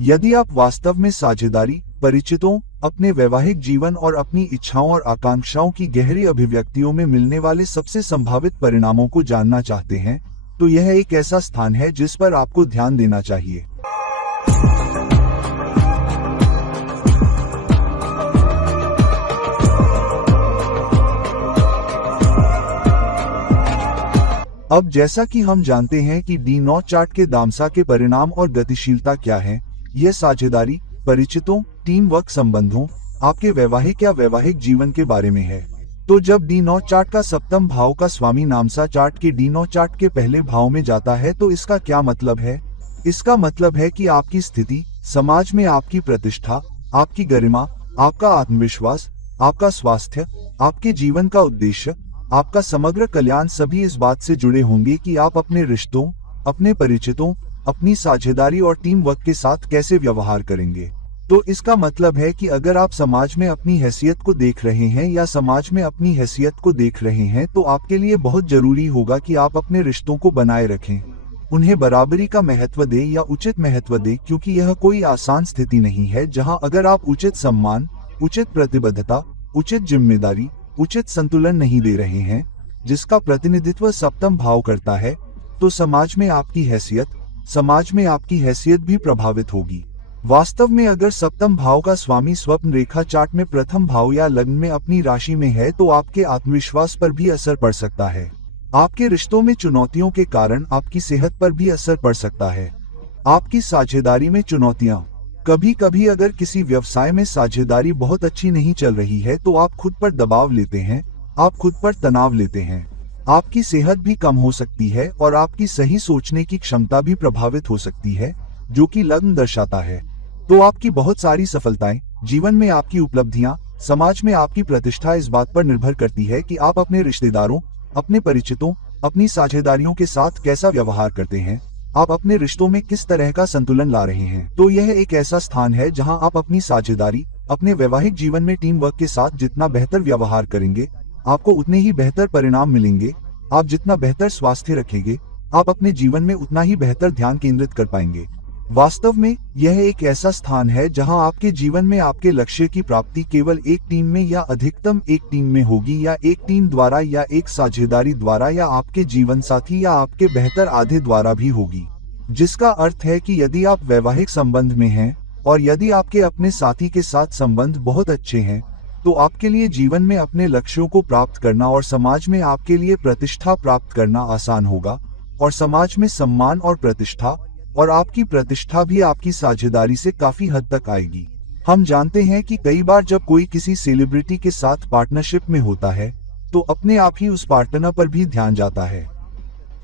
यदि आप वास्तव में साझेदारी, परिचितों, अपने वैवाहिक जीवन और अपनी इच्छाओं और आकांक्षाओं की गहरी अभिव्यक्तियों में मिलने वाले सबसे संभावित परिणामों को जानना चाहते हैं, तो यह एक ऐसा स्थान है जिस पर आपको ध्यान देना चाहिए। अब जैसा कि हम जानते हैं कि D0 चार्ट के दामसा के परिणाम और गतिशीलता क्या है, यह साझेदारी, परिचितों, टीम वर्क संबंधों, आपके वैवाहिक या वैवाहिक जीवन के बारे में है। तो जब D9 चार्ट का सप्तम भाव का स्वामी नामसा चार्ट के D9 चार्ट के पहले भाव में जाता है तो इसका क्या मतलब है? इसका मतलब है कि आपकी स्थिति, समाज में आपकी प्रतिष्ठा, आपकी गरिमा, आपका आत्मविश्वास, आपका स्वास्थ्य, आपके जीवन का उद्देश्य, आपका समग्र कल्याण सभी इस बात से जुड़े होंगे कि आप अपने रिश्तों, अपने परिचितों, अपनी साझेदारी और टीम वर्क के साथ कैसे व्यवहार करेंगे। तो इसका मतलब है कि अगर आप समाज में अपनी हैसियत को देख रहे हैं या समाज में अपनी हैसियत को देख रहे हैं तो आपके लिए बहुत जरूरी होगा कि आप अपने रिश्तों को बनाए रखें, उन्हें बराबरी का महत्व दें या उचित महत्व दें, क्योंकि यह कोई आसान स्थिति नहीं है जहां अगर आप उचित सम्मान, उचित प्रतिबद्धता, उचित जिम्मेदारी, उचित संतुलन नहीं दे रहे हैं, जिसका प्रतिनिधित्व सप्तम भाव करता है, तो समाज में आपकी हैसियत भी प्रभावित होगी। वास्तव में अगर सप्तम भाव का स्वामी स्वप्न रेखा चार्ट में प्रथम भाव या लग्न में अपनी राशि में है तो आपके आत्मविश्वास पर भी असर पड़ सकता है। आपके रिश्तों में चुनौतियों के कारण आपकी सेहत पर भी असर पड़ सकता है। आपकी साझेदारी में चुनौतियां, कभी कभी अगर किसी व्यवसाय में साझेदारी बहुत अच्छी नहीं चल रही है तो आप खुद पर दबाव लेते हैं, आप खुद पर तनाव लेते हैं, आपकी सेहत भी कम हो सकती है और आपकी सही सोचने की क्षमता भी प्रभावित हो सकती है, जो कि लग्न दर्शाता है। तो आपकी बहुत सारी सफलताएं, जीवन में आपकी उपलब्धियां, समाज में आपकी प्रतिष्ठा इस बात पर निर्भर करती है कि आप अपने रिश्तेदारों, अपने परिचितों, अपनी साझेदारियों के साथ कैसा व्यवहार करते हैं, आप अपने रिश्तों में किस तरह का संतुलन ला रहे हैं। तो यह एक ऐसा स्थान है जहां आप अपनी साझेदारी, अपने वैवाहिक जीवन में टीम वर्क के साथ जितना बेहतर व्यवहार करेंगे, आपको उतने ही बेहतर परिणाम मिलेंगे। आप जितना बेहतर स्वास्थ्य रखेंगे, आप अपने जीवन में उतना ही बेहतर ध्यान केंद्रित कर पाएंगे। वास्तव में यह एक ऐसा स्थान है जहां आपके जीवन में आपके लक्ष्य की प्राप्ति केवल एक टीम में या अधिकतम एक टीम में होगी, या एक टीम द्वारा या एक साझेदारी द्वारा या आपके जीवन साथी या आपके बेहतर आधे द्वारा भी होगी। जिसका अर्थ है कि यदि आप वैवाहिक संबंध में हैं और यदि आपके अपने साथी के साथ संबंध बहुत अच्छे हैं, तो आपके लिए जीवन में अपने लक्ष्यों को प्राप्त करना और समाज में आपके लिए प्रतिष्ठा प्राप्त करना आसान होगा, और समाज में सम्मान और प्रतिष्ठा और आपकी प्रतिष्ठा भी आपकी साझेदारी से काफी हद तक आएगी। हम जानते हैं कि कई बार जब कोई किसी सेलिब्रिटी के साथ पार्टनरशिप में होता है तो अपने आप ही उस पार्टनर पर भी ध्यान जाता है।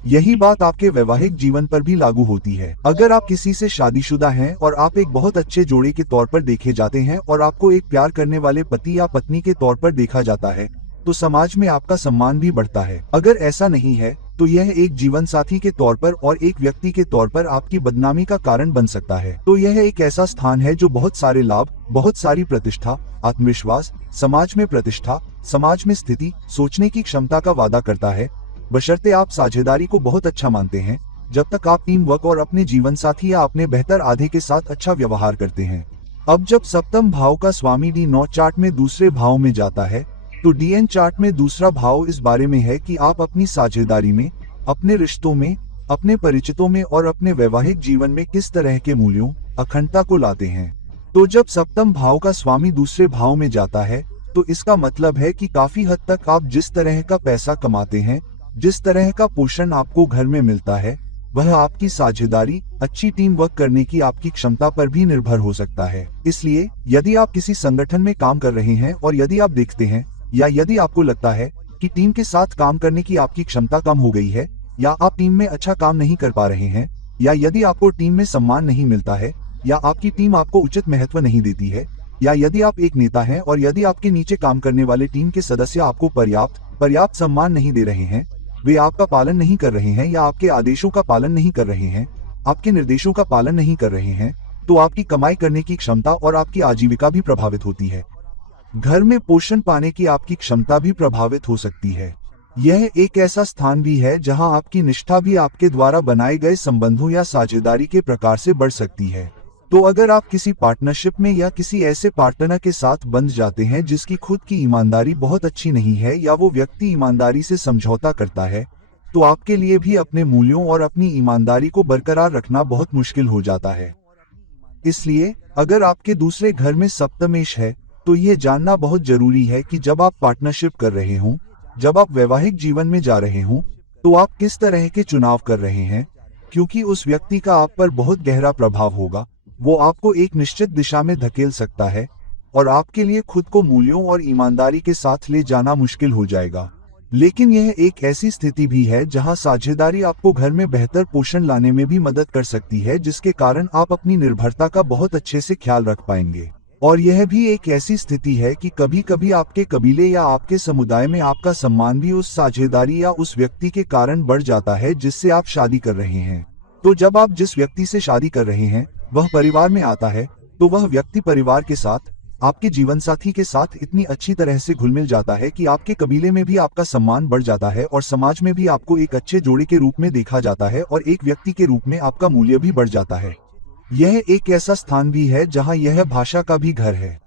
यही बात आपके वैवाहिक जीवन पर भी लागू होती है। अगर आप किसी से शादीशुदा हैं और आप एक बहुत अच्छे जोड़े के तौर पर देखे जाते हैं और आपको एक प्यार करने वाले पति या पत्नी के तौर पर देखा जाता है, तो समाज में आपका सम्मान भी बढ़ता है। अगर ऐसा नहीं है तो यह एक जीवन साथी के तौर पर और एक व्यक्ति के तौर पर आपकी बदनामी का कारण बन सकता है। तो यह एक ऐसा स्थान है जो बहुत सारे लाभ, बहुत सारी प्रतिष्ठा, आत्मविश्वास, समाज में प्रतिष्ठा, समाज में स्थिति, सोचने की क्षमता का वादा करता है, बशर्ते आप साझेदारी को बहुत अच्छा मानते हैं, जब तक आप टीम वर्क और अपने जीवन साथी या अपने बेहतर आधे के साथ अच्छा व्यवहार करते हैं। अब जब सप्तम भाव का स्वामी D9 चार्ट में दूसरे भाव में जाता है तो DN चार्ट में दूसरा भाव इस बारे में है कि आप अपनी साझेदारी में, अपने रिश्तों में, अपने परिचितों में और अपने वैवाहिक जीवन में किस तरह के मूल्यों, अखंडता को लाते हैं। तो जब सप्तम भाव का स्वामी दूसरे भाव में जाता है तो इसका मतलब है कि काफी हद तक आप जिस तरह का पैसा कमाते हैं, जिस तरह का पोषण आपको घर में मिलता है, वह आपकी साझेदारी, अच्छी टीम वर्क करने की आपकी क्षमता पर भी निर्भर हो सकता है। इसलिए यदि आप किसी संगठन में काम कर रहे हैं और यदि आप देखते हैं या यदि आपको लगता है कि टीम के साथ काम करने की आपकी क्षमता कम हो गई है, या आप टीम में अच्छा काम नहीं कर पा रहे हैं, या यदि आपको टीम में सम्मान नहीं मिलता है, या आपकी टीम आपको उचित महत्व नहीं देती है, या यदि आप एक नेता हैं और यदि आपके नीचे काम करने वाले टीम के सदस्य आपको पर्याप्त सम्मान नहीं दे रहे हैं, वे आपका पालन नहीं कर रहे हैं या आपके आदेशों का पालन नहीं कर रहे हैं, आपके निर्देशों का पालन नहीं कर रहे हैं, तो आपकी कमाई करने की क्षमता और आपकी आजीविका भी प्रभावित होती है। घर में पोषण पाने की आपकी क्षमता भी प्रभावित हो सकती है। यह एक ऐसा स्थान भी है जहां आपकी निष्ठा भी आपके द्वारा बनाए गए संबंधों या साझेदारी के प्रकार से बढ़ सकती है। तो अगर आप किसी पार्टनरशिप में या किसी ऐसे पार्टनर के साथ बंध जाते हैं जिसकी खुद की ईमानदारी बहुत अच्छी नहीं है या वो व्यक्ति ईमानदारी से समझौता करता है, तो आपके लिए भी अपने मूल्यों और अपनी ईमानदारी को बरकरार रखना बहुत मुश्किल हो जाता है। इसलिए अगर आपके दूसरे घर में सप्तमेश है, तो यह जानना बहुत जरूरी है कि जब आप पार्टनरशिप कर रहे हों, जब आप वैवाहिक जीवन में जा रहे हों, तो आप किस तरह के चुनाव कर रहे हैं, क्योंकि उस व्यक्ति का आप पर बहुत गहरा प्रभाव होगा। वो आपको एक निश्चित दिशा में धकेल सकता है और आपके लिए खुद को मूल्यों और ईमानदारी के साथ ले जाना मुश्किल हो जाएगा। लेकिन यह एक ऐसी स्थिति भी है जहां साझेदारी आपको घर में बेहतर पोषण लाने में भी मदद कर सकती है, जिसके कारण आप अपनी निर्भरता का बहुत अच्छे से ख्याल रख पाएंगे। और यह भी एक ऐसी स्थिति है कि कभी कभी आपके कबीले या आपके समुदाय में आपका सम्मान भी उस साझेदारी या उस व्यक्ति के कारण बढ़ जाता है जिससे आप शादी कर रहे हैं। तो जब आप जिस व्यक्ति से शादी कर रहे हैं वह परिवार में आता है, तो वह व्यक्ति परिवार के साथ, आपके जीवनसाथी के साथ इतनी अच्छी तरह से घुल मिल जाता है कि आपके कबीले में भी आपका सम्मान बढ़ जाता है और समाज में भी आपको एक अच्छे जोड़े के रूप में देखा जाता है और एक व्यक्ति के रूप में आपका मूल्य भी बढ़ जाता है। यह एक ऐसा स्थान भी है जहां यह भाषा का भी घर है।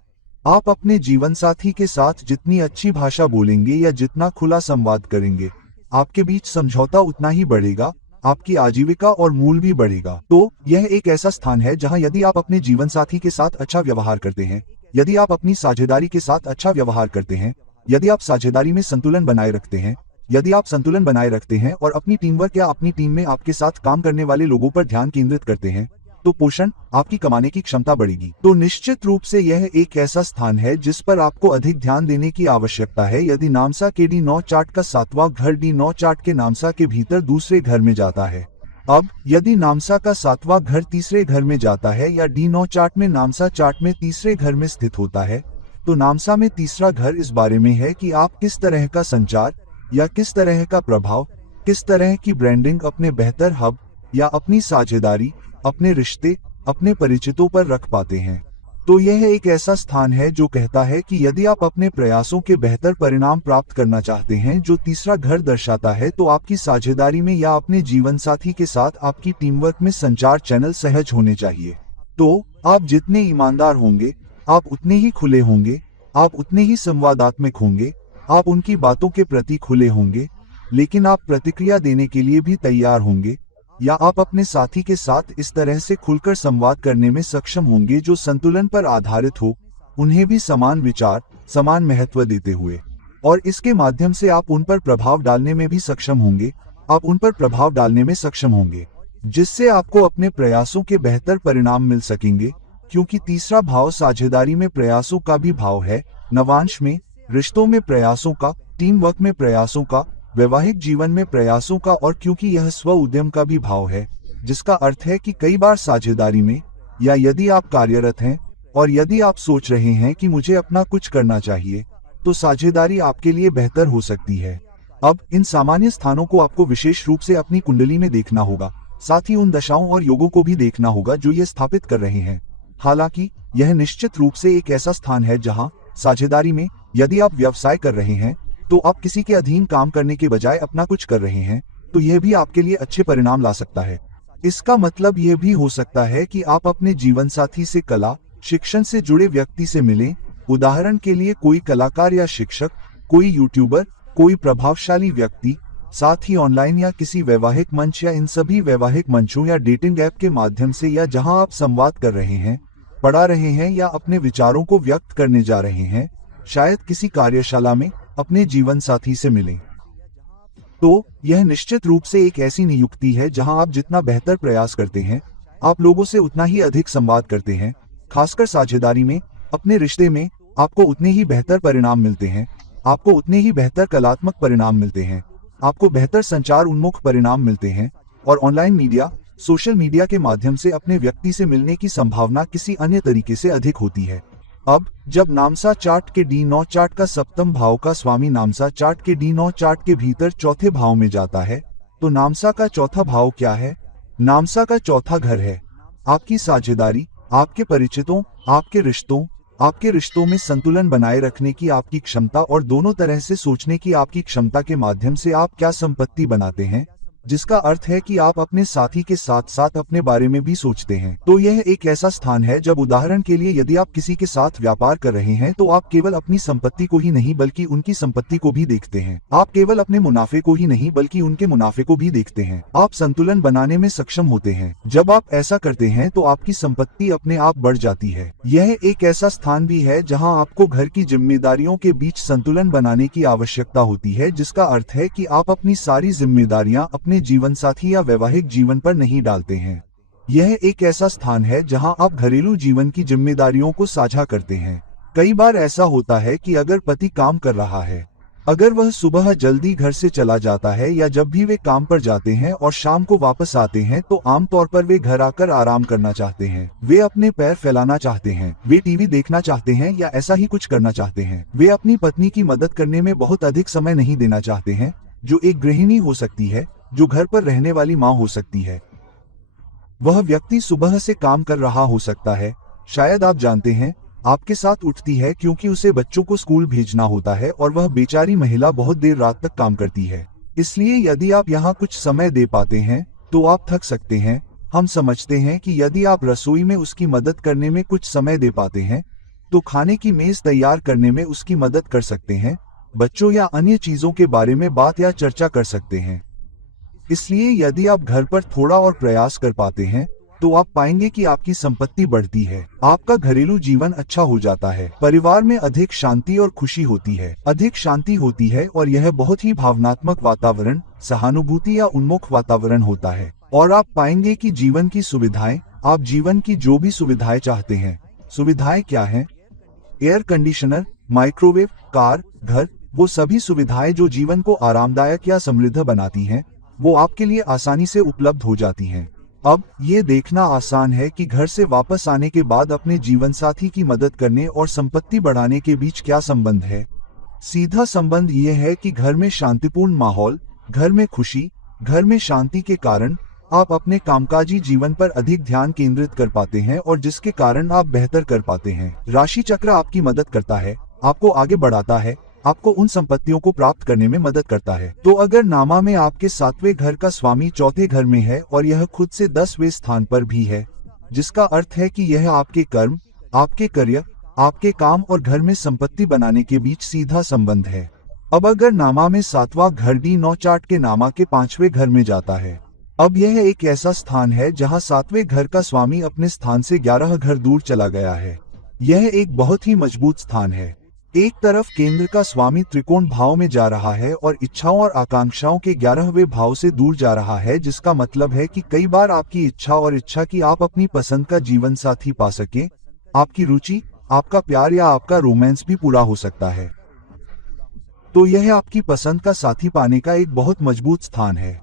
आप अपने जीवनसाथी के साथ जितनी अच्छी भाषा बोलेंगे या जितना खुला संवाद करेंगे, आपके बीच समझौता उतना ही बढ़ेगा, आपकी आजीविका और मूल भी बढ़ेगा। तो यह एक ऐसा स्थान है जहां यदि आप अपने जीवनसाथी के साथ अच्छा व्यवहार करते हैं, यदि आप अपनी साझेदारी के साथ अच्छा व्यवहार करते हैं, यदि आप साझेदारी में संतुलन बनाए रखते हैं, यदि आप संतुलन बनाए रखते हैं और अपनी टीम वर्क या अपनी टीम में आपके साथ काम करने वाले लोगों पर ध्यान केंद्रित करते हैं, तो पोषण, आपकी कमाने की क्षमता बढ़ेगी। तो निश्चित रूप से यह एक ऐसा स्थान है जिस पर आपको अधिक ध्यान देने की आवश्यकता है। यदि नामसा के D9 चार्ट का 7वां घर D9 चार्ट के नामसा के भीतर दूसरे घर में जाता है, अब यदि नामसा का 7वां घर तीसरे घर में जाता है या D9 चार्ट में नामसा चार्ट में तीसरे घर में स्थित होता है, तो नामसा में तीसरा घर इस बारे में है कि आप किस तरह का संचार या किस तरह का प्रभाव, किस तरह की ब्रांडिंग अपने बेहतर हब या अपनी साझेदारी, अपने रिश्ते, अपने परिचितों पर रख पाते हैं। तो यह एक ऐसा स्थान है जो कहता है कि यदि आप अपने प्रयासों के बेहतर परिणाम प्राप्त करना चाहते हैं, जो तीसरा घर दर्शाता है, तो आपकी साझेदारी में या अपने जीवनसाथी के साथ आपकी टीम वर्क में संचार चैनल सहज होने चाहिए। तो आप जितने ईमानदार होंगे, आप उतने ही खुले होंगे, आप उतने ही संवादात्मक होंगे, आप उनकी बातों के प्रति खुले होंगे, लेकिन आप प्रतिक्रिया देने के लिए भी तैयार होंगे, या आप अपने साथी के साथ इस तरह से खुलकर संवाद करने में सक्षम होंगे जो संतुलन पर आधारित हो, उन्हें भी समान विचार, समान महत्व देते हुए। और इसके माध्यम से आप उन पर प्रभाव डालने में भी सक्षम होंगे, आप उन पर प्रभाव डालने में सक्षम होंगे, जिससे आपको अपने प्रयासों के बेहतर परिणाम मिल सकेंगे, क्योंकि तीसरा भाव साझेदारी में प्रयासों का भी भाव है, नवांश में, रिश्तों में प्रयासों का, टीम वर्क में प्रयासों का, वैवाहिक जीवन में प्रयासों का, और क्योंकि यह स्व उद्यम का भी भाव है, जिसका अर्थ है कि कई बार साझेदारी में, या यदि आप कार्यरत हैं और यदि आप सोच रहे हैं कि मुझे अपना कुछ करना चाहिए, तो साझेदारी आपके लिए बेहतर हो सकती है। अब इन सामान्य स्थानों को आपको विशेष रूप से अपनी कुंडली में देखना होगा, साथ ही उन दशाओं और योगों को भी देखना होगा जो ये स्थापित कर रहे हैं। हालांकि यह निश्चित रूप से एक ऐसा स्थान है जहां साझेदारी में, यदि आप व्यवसाय कर रहे हैं, तो आप किसी के अधीन काम करने के बजाय अपना कुछ कर रहे हैं, तो यह भी आपके लिए अच्छे परिणाम ला सकता है। इसका मतलब यह भी हो सकता है कि आप अपने जीवनसाथी से कला, शिक्षण से जुड़े व्यक्ति से मिलें, उदाहरण के लिए कोई कलाकार या शिक्षक, कोई यूट्यूबर, कोई प्रभावशाली व्यक्ति, साथ ही ऑनलाइन या किसी वैवाहिक मंच या इन सभी वैवाहिक मंचों या डेटिंग ऐप के माध्यम से, या जहां आप संवाद कर रहे हैं, पढ़ा रहे हैं या अपने विचारों को व्यक्त करने जा रहे हैं, शायद किसी कार्यशाला में अपने जीवन साथी से मिलें। तो यह निश्चित रूप से एक ऐसी नियुक्ति है जहां आप जितना बेहतर प्रयास करते हैं, आप लोगों से उतना ही अधिक संवाद करते हैं, खासकर साझेदारी में, अपने रिश्ते में, आपको उतने ही बेहतर परिणाम मिलते हैं, आपको उतने ही बेहतर कलात्मक परिणाम मिलते हैं, आपको बेहतर संचार उन्मुख परिणाम मिलते हैं, और ऑनलाइन मीडिया, सोशल मीडिया के माध्यम से अपने व्यक्ति से मिलने की संभावना किसी अन्य तरीके से अधिक होती है। अब जब नामसा चार्ट के D9 चार्ट का सप्तम भाव का स्वामी नामसा चार्ट के D9 चार्ट के भीतर चौथे भाव में जाता है, तो नामसा का चौथा भाव क्या है? नामसा का चौथा घर है आपकी साझेदारी, आपके परिचितों, आपके रिश्तों में संतुलन बनाए रखने की आपकी क्षमता और दोनों तरह से सोचने की आपकी क्षमता के माध्यम से आप क्या संपत्ति बनाते हैं, जिसका अर्थ है कि आप अपने साथी के साथ साथ अपने बारे में भी सोचते हैं। तो यह एक ऐसा स्थान है जब उदाहरण के लिए यदि आप किसी के साथ व्यापार कर रहे हैं तो आप केवल अपनी संपत्ति को ही नहीं बल्कि उनकी संपत्ति को भी देखते हैं। आप केवल अपने मुनाफे को ही नहीं बल्कि उनके मुनाफे को भी देखते हैं। आप संतुलन बनाने में सक्षम होते हैं। जब आप ऐसा करते हैं तो आपकी संपत्ति अपने आप बढ़ जाती है। यह एक ऐसा स्थान भी है जहां आपको घर की जिम्मेदारियों के बीच संतुलन बनाने की आवश्यकता होती है, जिसका अर्थ है कि आप अपनी सारी जिम्मेदारियां अपने जीवन साथी या वैवाहिक जीवन पर नहीं डालते हैं। यह एक ऐसा स्थान है जहां आप घरेलू जीवन की जिम्मेदारियों को साझा करते हैं। कई बार ऐसा होता है कि अगर पति काम कर रहा है, अगर वह सुबह जल्दी घर से चला जाता है या जब भी वे काम पर जाते हैं और शाम को वापस आते हैं तो आमतौर पर वे घर आकर आराम करना चाहते हैं। वे अपने पैर फैलाना चाहते हैं, वे टीवी देखना चाहते हैं या ऐसा ही कुछ करना चाहते हैं। वे अपनी पत्नी की मदद करने में बहुत अधिक समय नहीं देना चाहते हैं, जो एक गृहिणी हो सकती है, जो घर पर रहने वाली माँ हो सकती है। वह व्यक्ति सुबह से काम कर रहा हो सकता है, शायद आप जानते हैं, आपके साथ उठती है क्योंकि उसे बच्चों को स्कूल भेजना होता है और वह बेचारी महिला बहुत देर रात तक काम करती है। इसलिए यदि आप यहाँ कुछ समय दे पाते हैं तो आप थक सकते हैं। हम समझते हैं कि यदि आप रसोई में उसकी मदद करने में कुछ समय दे पाते हैं तो खाने की मेज तैयार करने में उसकी मदद कर सकते हैं, बच्चों या अन्य चीजों के बारे में बात या चर्चा कर सकते हैं। इसलिए यदि आप घर पर थोड़ा और प्रयास कर पाते हैं तो आप पाएंगे कि आपकी संपत्ति बढ़ती है, आपका घरेलू जीवन अच्छा हो जाता है, परिवार में अधिक शांति और खुशी होती है, अधिक शांति होती है और यह बहुत ही भावनात्मक वातावरण, सहानुभूति या उन्मुख वातावरण होता है। और आप पाएंगे कि जीवन की सुविधाएं, आप जीवन की जो भी सुविधाएं चाहते हैं। सुविधाएं क्या हैं? एयर कंडीशनर, माइक्रोवेव, कार, घर, वो सभी सुविधाएं जो जीवन को आरामदायक या समृद्ध बनाती हैं, वो आपके लिए आसानी से उपलब्ध हो जाती हैं। अब ये देखना आसान है कि घर से वापस आने के बाद अपने जीवनसाथी की मदद करने और संपत्ति बढ़ाने के बीच क्या संबंध है। सीधा संबंध ये है कि घर में शांतिपूर्ण माहौल, घर में खुशी, घर में शांति के कारण आप अपने कामकाजी जीवन पर अधिक ध्यान केंद्रित कर पाते हैं और जिसके कारण आप बेहतर कर पाते हैं। राशि चक्र आपकी मदद करता है, आपको आगे बढ़ाता है, आपको उन संपत्तियों को प्राप्त करने में मदद करता है। तो अगर नामा में आपके 7वें घर का स्वामी 4थे घर में है और यह खुद से 10वें स्थान पर भी है, जिसका अर्थ है कि यह आपके कर्म, आपके करियर, आपके काम और घर में संपत्ति बनाने के बीच सीधा संबंध है। अब अगर नामा में 7वां घर D9 चार्ट के नामा के 5वें घर में जाता है, अब यह एक ऐसा स्थान है जहां 7वें घर का स्वामी अपने स्थान से 11 घर दूर चला गया है। यह एक बहुत ही मजबूत स्थान है। एक तरफ केंद्र का स्वामी त्रिकोण भाव में जा रहा है और इच्छाओं और आकांक्षाओं के 11वें भाव से दूर जा रहा है, जिसका मतलब है कि कई बार आपकी इच्छा और इच्छा कि आप अपनी पसंद का जीवन साथी पा सकें, आपकी रुचि, आपका प्यार या आपका रोमांस भी पूरा हो सकता है। तो यह आपकी पसंद का साथी पाने का एक बहुत मजबूत स्थान है।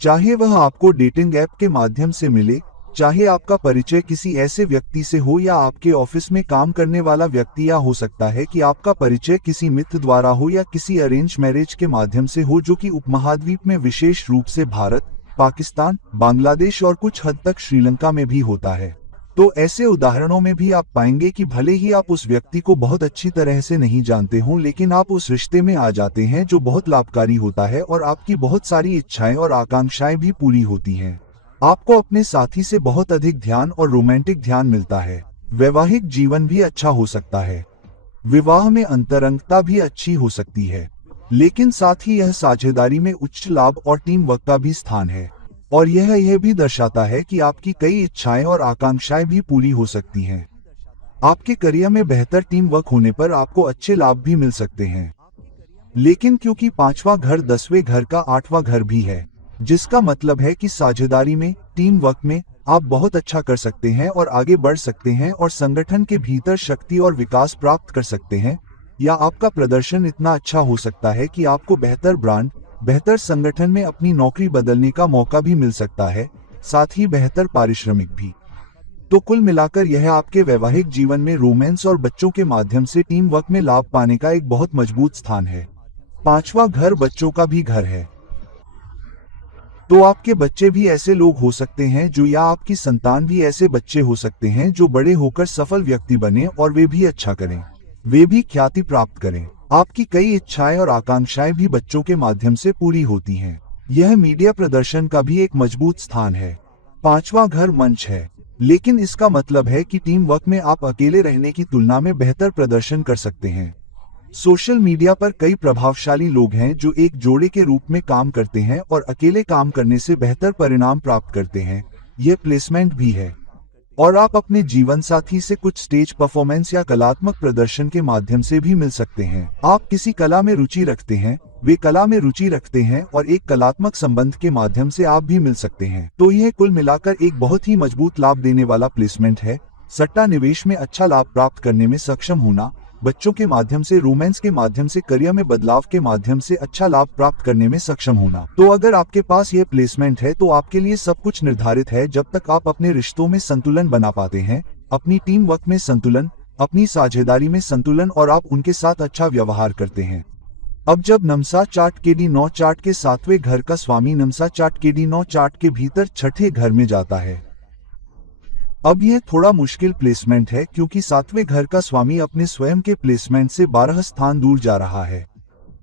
चाहे वह आपको डेटिंग ऐप के माध्यम से मिले, चाहे आपका परिचय किसी ऐसे व्यक्ति से हो या आपके ऑफिस में काम करने वाला व्यक्ति, या हो सकता है कि आपका परिचय किसी मित्र द्वारा हो या किसी अरेंज मैरिज के माध्यम से हो, जो कि उपमहाद्वीप में विशेष रूप से भारत, पाकिस्तान, बांग्लादेश और कुछ हद तक श्रीलंका में भी होता है। तो ऐसे उदाहरणों में भी आप पाएंगे कि भले ही आप उस व्यक्ति को बहुत अच्छी तरह से नहीं जानते हो, लेकिन आप उस रिश्ते में आ जाते हैं जो बहुत लाभकारी होता है और आपकी बहुत सारी इच्छाएं और आकांक्षाएं भी पूरी होती हैं। आपको अपने साथी से बहुत अधिक ध्यान और रोमांटिक ध्यान मिलता है। वैवाहिक जीवन भी अच्छा हो सकता है, विवाह में अंतरंगता भी अच्छी हो सकती है, लेकिन साथ ही यह साझेदारी में उच्च लाभ और टीम वर्क का भी स्थान है। और यह भी दर्शाता है कि आपकी कई इच्छाएं और आकांक्षाएं भी पूरी हो सकती हैं। आपके करियर में बेहतर टीम वर्क होने पर आपको अच्छे लाभ भी मिल सकते हैं। लेकिन क्योंकि 5वां घर 10वें घर का 8वां घर भी है, जिसका मतलब है कि साझेदारी में, टीम वर्क में आप बहुत अच्छा कर सकते हैं और आगे बढ़ सकते हैं और संगठन के भीतर शक्ति और विकास प्राप्त कर सकते हैं, या आपका प्रदर्शन इतना अच्छा हो सकता है कि आपको बेहतर ब्रांड, बेहतर संगठन में अपनी नौकरी बदलने का मौका भी मिल सकता है, साथ ही बेहतर पारिश्रमिक भी। तो कुल मिलाकर यह आपके वैवाहिक जीवन में रोमांस और बच्चों के माध्यम से टीम वर्क में लाभ पाने का एक बहुत मजबूत स्थान है। 5वां घर बच्चों का भी घर है। तो आपके बच्चे भी ऐसे लोग हो सकते हैं जो, या आपकी संतान भी ऐसे बच्चे हो सकते हैं जो बड़े होकर सफल व्यक्ति बने और वे भी अच्छा करें, वे भी ख्याति प्राप्त करें। आपकी कई इच्छाएं और आकांक्षाएं भी बच्चों के माध्यम से पूरी होती हैं। यह मीडिया प्रदर्शन का भी एक मजबूत स्थान है। पांचवा घर मंच है, लेकिन इसका मतलब है कि टीम वर्क में आप अकेले रहने की तुलना में बेहतर प्रदर्शन कर सकते हैं। सोशल मीडिया पर कई प्रभावशाली लोग हैं जो एक जोड़े के रूप में काम करते हैं और अकेले काम करने से बेहतर परिणाम प्राप्त करते हैं। यह प्लेसमेंट भी है। और आप अपने जीवन साथी से कुछ स्टेज परफॉर्मेंस या कलात्मक प्रदर्शन के माध्यम से भी मिल सकते हैं। आप किसी कला में रुचि रखते हैं, वे कला में रुचि रखते हैं और एक कलात्मक संबंध के माध्यम से आप भी मिल सकते हैं। तो यह कुल मिलाकर एक बहुत ही मजबूत लाभ देने वाला प्लेसमेंट है। सट्टा निवेश में अच्छा लाभ प्राप्त करने में सक्षम होना, बच्चों के माध्यम से, रोमांस के माध्यम से, करियर में बदलाव के माध्यम से अच्छा लाभ प्राप्त करने में सक्षम होना। तो अगर आपके पास ये प्लेसमेंट है तो आपके लिए सब कुछ निर्धारित है जब तक आप अपने रिश्तों में संतुलन बना पाते हैं, अपनी टीम वर्क में संतुलन, अपनी साझेदारी में संतुलन और आप उनके साथ अच्छा व्यवहार करते हैं। अब जब नमसा चार्ट KD9 चार्ट के 7वें घर का स्वामी नमसा चार्ट KD9 चार्ट के भीतर छठे घर में जाता है। अब यह थोड़ा मुश्किल प्लेसमेंट है क्योंकि 7वें घर का स्वामी अपने स्वयं के प्लेसमेंट से 12 स्थान दूर जा रहा है।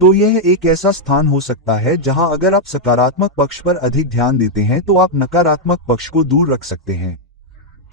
तो यह एक ऐसा स्थान हो सकता है जहां अगर आप सकारात्मक पक्ष पर अधिक ध्यान देते हैं तो आप नकारात्मक पक्ष को दूर रख सकते हैं।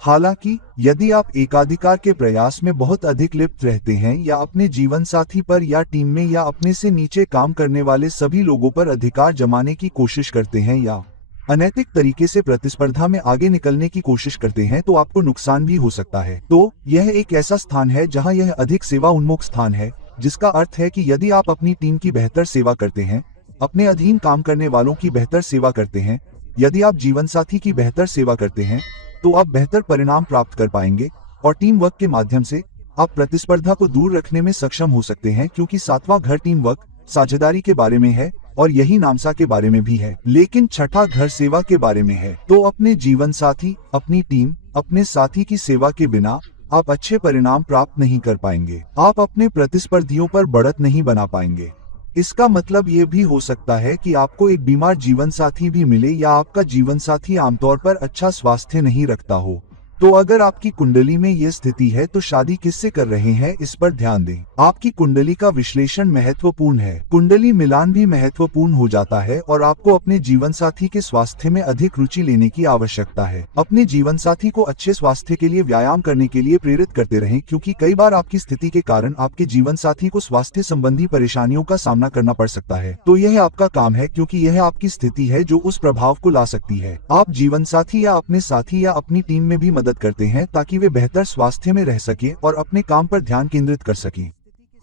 हालांकि यदि आप एकाधिकार के प्रयास में बहुत अधिक लिप्त रहते हैं या अपने जीवन साथी पर या टीम में या अपने से नीचे काम करने वाले सभी लोगों पर अधिकार जमाने की कोशिश करते हैं या अनैतिक तरीके से प्रतिस्पर्धा में आगे निकलने की कोशिश करते हैं तो आपको नुकसान भी हो सकता है। तो यह एक ऐसा स्थान है जहां यह अधिक सेवा उन्मुख स्थान है, जिसका अर्थ है कि यदि आप अपनी टीम की बेहतर सेवा करते हैं, अपने अधीन काम करने वालों की बेहतर सेवा करते हैं, यदि आप जीवन साथी की बेहतर सेवा करते हैं, तो आप बेहतर परिणाम प्राप्त कर पाएंगे और टीम वर्क के माध्यम से आप प्रतिस्पर्धा को दूर रखने में सक्षम हो सकते हैं, क्योंकि 7वां घर टीम वर्क, साझेदारी के बारे में है और यही नामसा के बारे में भी है। लेकिन छठा घर सेवा के बारे में है। तो अपने जीवन साथी, अपनी टीम, अपने साथी की सेवा के बिना आप अच्छे परिणाम प्राप्त नहीं कर पाएंगे। आप अपने प्रतिस्पर्धियों पर बढ़त नहीं बना पाएंगे। इसका मतलब ये भी हो सकता है कि आपको एक बीमार जीवन साथी भी मिले या आपका जीवन साथी आमतौर पर अच्छा स्वास्थ्य नहीं रखता हो। तो अगर आपकी कुंडली में ये स्थिति है तो शादी किससे कर रहे हैं, इस पर ध्यान दें। आपकी कुंडली का विश्लेषण महत्वपूर्ण है। कुंडली मिलान भी महत्वपूर्ण हो जाता है और आपको अपने जीवन साथी के स्वास्थ्य में अधिक रुचि लेने की आवश्यकता है। अपने जीवन साथी को अच्छे स्वास्थ्य के लिए व्यायाम करने के लिए प्रेरित करते रहें, क्योंकि कई बार आपकी स्थिति के कारण आपके जीवन साथी को स्वास्थ्य संबंधी परेशानियों का सामना करना पड़ सकता है। तो यह आपका काम है, क्योंकि यह आपकी स्थिति है जो उस प्रभाव को ला सकती है। आप जीवन साथी या अपने साथी या अपनी टीम में भी मदद करते हैं ताकि वे बेहतर स्वास्थ्य में रह सके और अपने काम पर ध्यान केंद्रित कर सकें।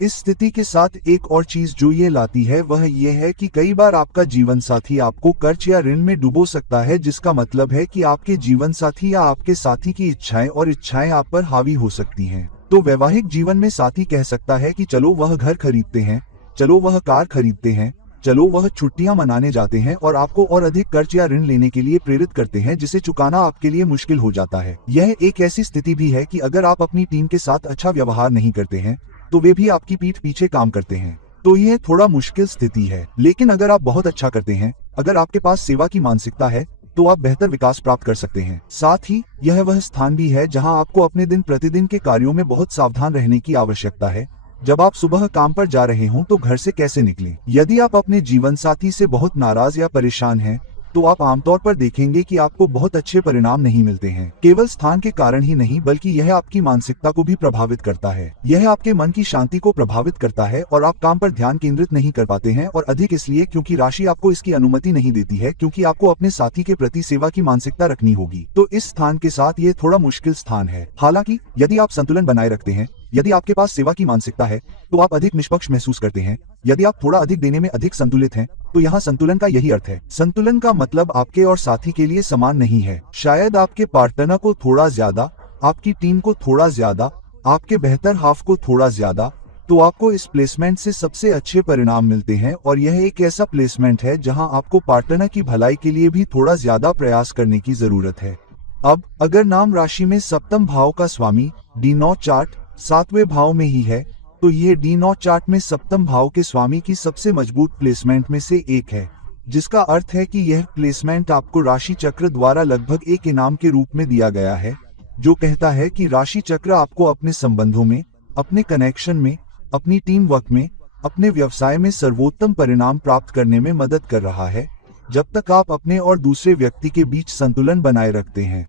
इस स्थिति के साथ एक और चीज जो ये लाती है वह ये है कि कई बार आपका जीवन साथी आपको कर्ज या ऋण में डुबो सकता है, जिसका मतलब है कि आपके जीवन साथी या आपके साथी की इच्छाएं आप पर हावी हो सकती हैं। तो वैवाहिक जीवन में साथी कह सकता है कि चलो वह घर खरीदते हैं, चलो वह कार खरीदते हैं, चलो वह छुट्टियां मनाने जाते हैं और आपको और अधिक कर्ज या ऋण लेने के लिए प्रेरित करते हैं, जिसे चुकाना आपके लिए मुश्किल हो जाता है। यह एक ऐसी स्थिति भी है कि अगर आप अपनी टीम के साथ अच्छा व्यवहार नहीं करते हैं तो वे भी आपकी पीठ पीछे काम करते हैं। तो यह थोड़ा मुश्किल स्थिति है। लेकिन अगर आप बहुत अच्छा करते हैं, अगर आपके पास सेवा की मानसिकता है, तो आप बेहतर विकास प्राप्त कर सकते हैं। साथ ही यह वह स्थान भी है जहां आपको अपने दिन प्रतिदिन के कार्यों में बहुत सावधान रहने की आवश्यकता है। जब आप सुबह काम पर जा रहे हों तो घर से कैसे निकलें। यदि आप अपने जीवन साथी से बहुत नाराज या परेशान हैं, तो आप आमतौर पर देखेंगे कि आपको बहुत अच्छे परिणाम नहीं मिलते हैं। केवल स्थान के कारण ही नहीं, बल्कि यह आपकी मानसिकता को भी प्रभावित करता है। यह आपके मन की शांति को प्रभावित करता है और आप काम पर ध्यान केंद्रित नहीं कर पाते हैं, और अधिक इसलिए क्योंकि राशि आपको इसकी अनुमति नहीं देती है, क्योंकि आपको अपने साथी के प्रति सेवा की मानसिकता रखनी होगी। तो इस स्थान के साथ ये थोड़ा मुश्किल स्थान है। हालांकि यदि आप संतुलन बनाए रखते हैं, यदि आपके पास सेवा की मानसिकता है, तो आप अधिक निष्पक्ष महसूस करते हैं। यदि आप थोड़ा अधिक देने में अधिक संतुलित हैं, तो यहाँ संतुलन का यही अर्थ है। संतुलन का मतलब आपके और साथी के लिए समान नहीं है। शायद आपके पार्टनर को थोड़ा ज्यादा, आपकी टीम को थोड़ा ज्यादा, आपके बेहतर हाफ को थोड़ा ज्यादा। तो आपको इस प्लेसमेंट से सबसे अच्छे परिणाम मिलते हैं, और यह एक ऐसा प्लेसमेंट है जहां आपको पार्टनर की भलाई के लिए भी थोड़ा ज्यादा प्रयास करने की जरूरत है। अब अगर नाम राशि में सप्तम भाव का स्वामी D9 चार्ट 7वें भाव में ही है, तो यह D9 चार्ट में सप्तम भाव के स्वामी की सबसे मजबूत प्लेसमेंट में से एक है, जिसका अर्थ है कि यह प्लेसमेंट आपको राशि चक्र द्वारा लगभग एक इनाम के रूप में दिया गया है, जो कहता है कि राशि चक्र आपको अपने संबंधों में, अपने कनेक्शन में, अपनी टीम वर्क में, अपने व्यवसाय में सर्वोत्तम परिणाम प्राप्त करने में मदद कर रहा है। जब तक आप अपने और दूसरे व्यक्ति के बीच संतुलन बनाए रखते हैं।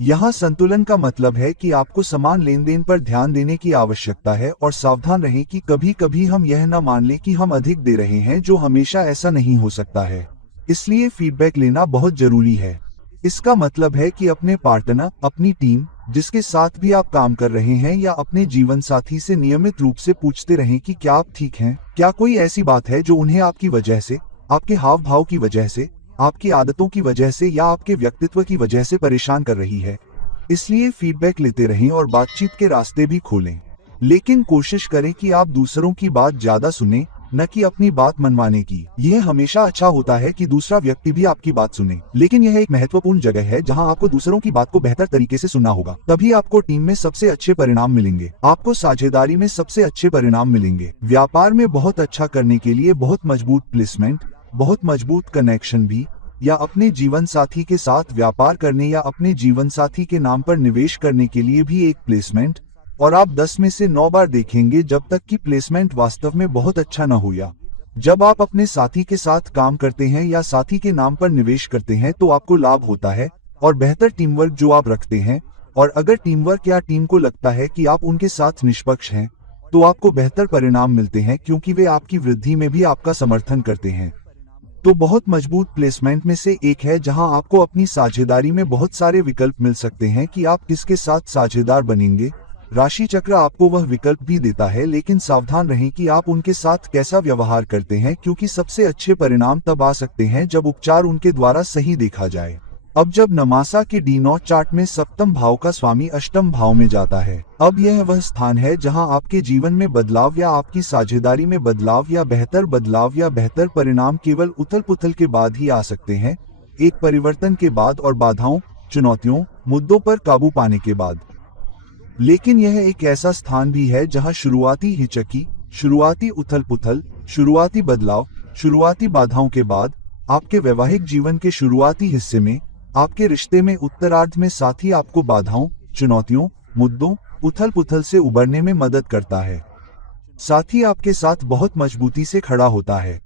यहाँ संतुलन का मतलब है कि आपको समान लेन देन पर ध्यान देने की आवश्यकता है और सावधान रहें कि कभी कभी हम यह न मान लें कि हम अधिक दे रहे हैं, जो हमेशा ऐसा नहीं हो सकता है। इसलिए फीडबैक लेना बहुत जरूरी है। इसका मतलब है कि अपने पार्टनर, अपनी टीम जिसके साथ भी आप काम कर रहे हैं, या अपने जीवन साथी से नियमित रूप से पूछते रहें कि क्या आप ठीक हैं, क्या कोई ऐसी बात है जो उन्हें आपकी वजह से, आपके हाव भाव की वजह से, आपकी आदतों की वजह से या आपके व्यक्तित्व की वजह से परेशान कर रही है। इसलिए फीडबैक लेते रहें और बातचीत के रास्ते भी खोलें। लेकिन कोशिश करें कि आप दूसरों की बात ज्यादा सुनें, न कि अपनी बात मनवाने की। यह हमेशा अच्छा होता है कि दूसरा व्यक्ति भी आपकी बात सुने, लेकिन यह एक महत्वपूर्ण जगह है जहां आपको दूसरों की बात को बेहतर तरीके से सुनना होगा। तभी आपको टीम में सबसे अच्छे परिणाम मिलेंगे, आपको साझेदारी में सबसे अच्छे परिणाम मिलेंगे। व्यापार में बहुत अच्छा करने के लिए बहुत मजबूत प्लेसमेंट, बहुत मजबूत कनेक्शन भी, या अपने जीवन साथी के साथ व्यापार करने या अपने जीवन साथी के नाम पर निवेश करने के लिए भी एक प्लेसमेंट, और आप 10 में से 9 बार देखेंगे जब तक कि प्लेसमेंट वास्तव में बहुत अच्छा न हो। या जब आप अपने साथी के साथ काम करते हैं या साथी के नाम पर निवेश करते हैं तो आपको लाभ होता है और बेहतर टीम वर्क जो आप रखते हैं। और अगर टीम वर्क या टीम को लगता है कि आप उनके साथ निष्पक्ष हैं, तो आपको बेहतर परिणाम मिलते हैं, क्योंकि वे आपकी वृद्धि में भी आपका समर्थन करते हैं। तो बहुत मजबूत प्लेसमेंट में से एक है जहां आपको अपनी साझेदारी में बहुत सारे विकल्प मिल सकते हैं कि आप किसके साथ साझेदार बनेंगे। राशि चक्र आपको वह विकल्प भी देता है, लेकिन सावधान रहें कि आप उनके साथ कैसा व्यवहार करते हैं, क्योंकि सबसे अच्छे परिणाम तब आ सकते हैं जब उपचार उनके द्वारा सही देखा जाए। अब जब नमासा के D9 चार्ट में सप्तम भाव का स्वामी अष्टम भाव में जाता है, अब यह वह स्थान है जहां आपके जीवन में बदलाव या आपकी साझेदारी में बदलाव या बेहतर परिणाम केवल उथल पुथल के बाद ही आ सकते हैं, एक परिवर्तन के बाद और बाधाओं, चुनौतियों, मुद्दों पर काबू पाने के बाद। लेकिन यह एक ऐसा स्थान भी है जहां शुरुआती हिचकी, शुरुआती उथल पुथल, शुरुआती बदलाव, शुरुआती बाधाओं के बाद आपके वैवाहिक जीवन के शुरुआती हिस्से में, आपके रिश्ते में उत्तरार्ध में साथी आपको बाधाओं, चुनौतियों, मुद्दों, उथल पुथल से उबरने में मदद करता है। साथी आपके साथ बहुत मजबूती से खड़ा होता है।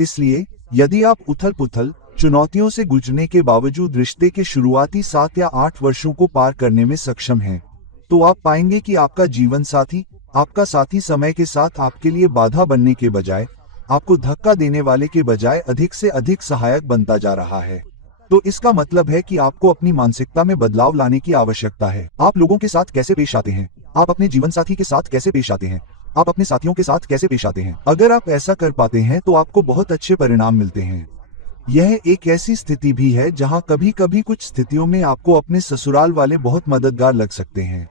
इसलिए यदि आप उथल पुथल, चुनौतियों से गुजरने के बावजूद रिश्ते के शुरुआती 7 या 8 वर्षों को पार करने में सक्षम हैं, तो आप पाएंगे कि आपका जीवन साथी, आपका साथी समय के साथ आपके लिए बाधा बनने के बजाय, आपको धक्का देने वाले के बजाय अधिक से अधिक सहायक बनता जा रहा है। तो इसका मतलब है कि आपको अपनी मानसिकता में बदलाव लाने की आवश्यकता है। आप लोगों के साथ कैसे पेश आते हैं, आप अपने जीवन साथी के साथ कैसे पेश आते हैं, आप अपने साथियों के साथ कैसे पेश आते हैं। अगर आप ऐसा कर पाते हैं तो आपको बहुत अच्छे परिणाम मिलते हैं। यह एक ऐसी स्थिति भी है जहां कभी कभी कुछ स्थितियों में आपको अपने ससुराल वाले बहुत मददगार लग सकते हैं।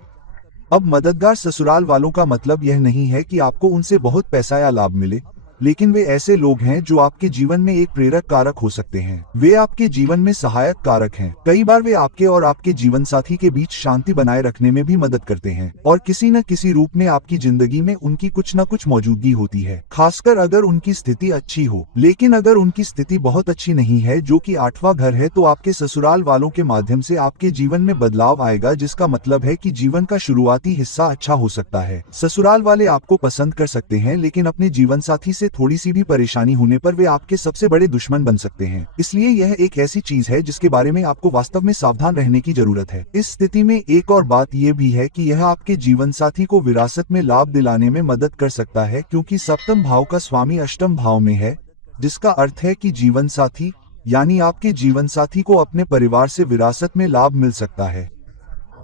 अब मददगार ससुराल वालों का मतलब यह नहीं है कि आपको उनसे बहुत पैसा या लाभ मिले, लेकिन वे ऐसे लोग हैं जो आपके जीवन में एक प्रेरक कारक हो सकते हैं। वे आपके जीवन में सहायक कारक हैं। कई बार वे आपके और आपके जीवन साथी के बीच शांति बनाए रखने में भी मदद करते हैं, और किसी न किसी रूप में आपकी जिंदगी में उनकी कुछ न कुछ मौजूदगी होती है, खासकर अगर उनकी स्थिति अच्छी हो। लेकिन अगर उनकी स्थिति बहुत अच्छी नहीं है, जो कि 8वां घर है, तो आपके ससुराल वालों के माध्यम से आपके जीवन में बदलाव आएगा, जिसका मतलब है कि जीवन का शुरुआती हिस्सा अच्छा हो सकता है। ससुराल वाले आपको पसंद कर सकते हैं, लेकिन अपने जीवन साथी से थोड़ी सी भी परेशानी होने पर वे आपके सबसे बड़े दुश्मन बन सकते हैं। इसलिए यह एक ऐसी चीज है जिसके बारे में आपको वास्तव में सावधान रहने की जरूरत है। इस स्थिति में एक और बात यह भी है कि यह आपके जीवन साथी को विरासत में लाभ दिलाने में मदद कर सकता है, क्योंकि सप्तम भाव का स्वामी अष्टम भाव में है, जिसका अर्थ है कि जीवन साथी यानी आपके जीवन साथी को अपने परिवार से विरासत में लाभ मिल सकता है।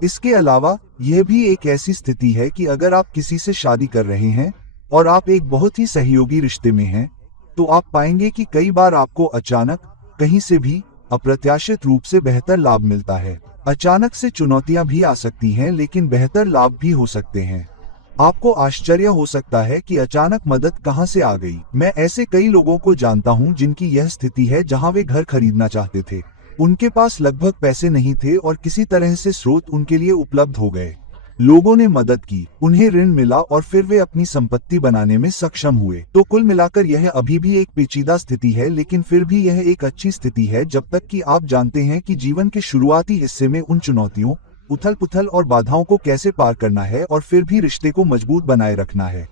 इसके अलावा यह भी एक ऐसी स्थिति है कि अगर आप किसी से शादी कर रहे हैं और आप एक बहुत ही सहयोगी रिश्ते में हैं, तो आप पाएंगे कि कई बार आपको अचानक, कहीं से भी, अप्रत्याशित रूप से बेहतर लाभ मिलता है। अचानक से चुनौतियां भी आ सकती हैं, लेकिन बेहतर लाभ भी हो सकते हैं। आपको आश्चर्य हो सकता है कि अचानक मदद कहां से आ गई। मैं ऐसे कई लोगों को जानता हूं जिनकी यह स्थिति है जहां वे घर खरीदना चाहते थे, उनके पास लगभग पैसे नहीं थे और किसी तरह से स्रोत उनके लिए उपलब्ध हो गए। लोगों ने मदद की, उन्हें ऋण मिला और फिर वे अपनी संपत्ति बनाने में सक्षम हुए। तो कुल मिलाकर यह अभी भी एक पेचीदा स्थिति है, लेकिन फिर भी यह एक अच्छी स्थिति है जब तक कि आप जानते हैं कि जीवन के शुरुआती हिस्से में उन चुनौतियों, उथल पुथल और बाधाओं को कैसे पार करना है और फिर भी रिश्ते को मजबूत बनाए रखना है।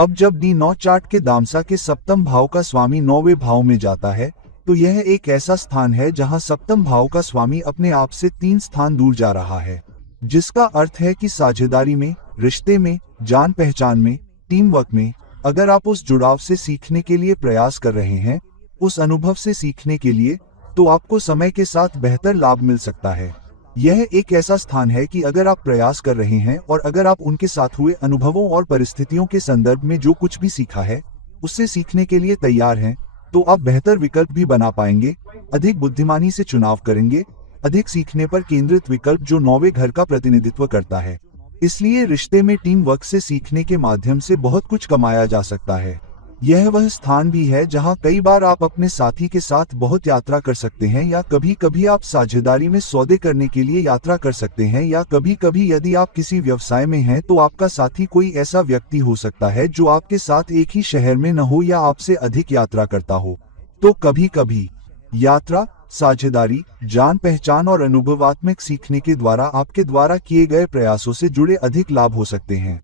अब जब D9 चार्ट के दामसा के सप्तम भाव का स्वामी 9वें भाव में जाता है, तो यह एक ऐसा स्थान है जहां सप्तम भाव का स्वामी अपने आप से 3 स्थान दूर जा रहा है, जिसका अर्थ है कि साझेदारी में, रिश्ते में, जान पहचान में, टीम वर्क में, अगर आप उस जुड़ाव से सीखने के लिए प्रयास कर रहे हैं, उस अनुभव से सीखने के लिए, तो आपको समय के साथ बेहतर लाभ मिल सकता है। यह एक ऐसा स्थान है कि अगर आप प्रयास कर रहे हैं और अगर आप उनके साथ हुए अनुभवों और परिस्थितियों के संदर्भ में जो कुछ भी सीखा है, उससे सीखने के लिए तैयार हैं, तो आप बेहतर विकल्प भी बना पाएंगे, अधिक बुद्धिमानी से चुनाव करेंगे, अधिक सीखने पर केंद्रित विकल्प जो 9वें घर का प्रतिनिधित्व करता है। इसलिए रिश्ते में टीम वर्क से सीखने के माध्यम से बहुत कुछ कमाया जा सकता है। यह वह स्थान भी है जहां कई बार आप अपने साथी के साथ बहुत यात्रा कर सकते हैं, या कभी कभी आप साझेदारी में सौदे करने के लिए यात्रा कर सकते हैं, या कभी कभी यदि आप किसी व्यवसाय में हैं तो आपका साथी कोई ऐसा व्यक्ति हो सकता है जो आपके साथ एक ही शहर में न हो या आपसे अधिक यात्रा करता हो। तो कभी कभी यात्रा, साझेदारी, जान पहचान और अनुभवात्मक सीखने के द्वारा आपके द्वारा किए गए प्रयासों से जुड़े अधिक लाभ हो सकते हैं।